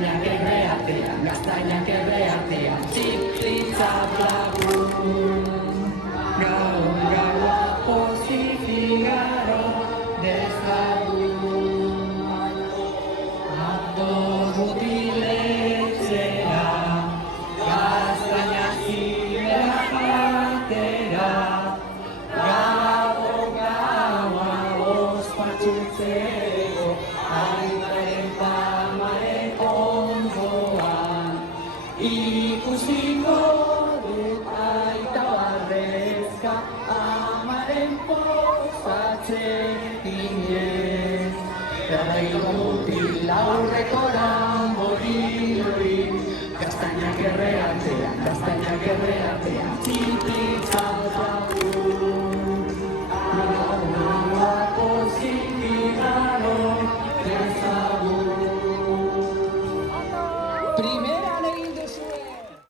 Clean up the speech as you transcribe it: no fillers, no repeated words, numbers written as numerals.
Gaztainak erreatean, gaztainak erreatean, txiplitzak lagun. Gaua pozik igaro dezagun. Ator mutiletzera, gaztainak zibera batera, gaua ospatxutzeko, aimaren pamaren ondoan, ikusiko dut aita barrezka, amaren pozatzen inez, berrei mutil aurrekora.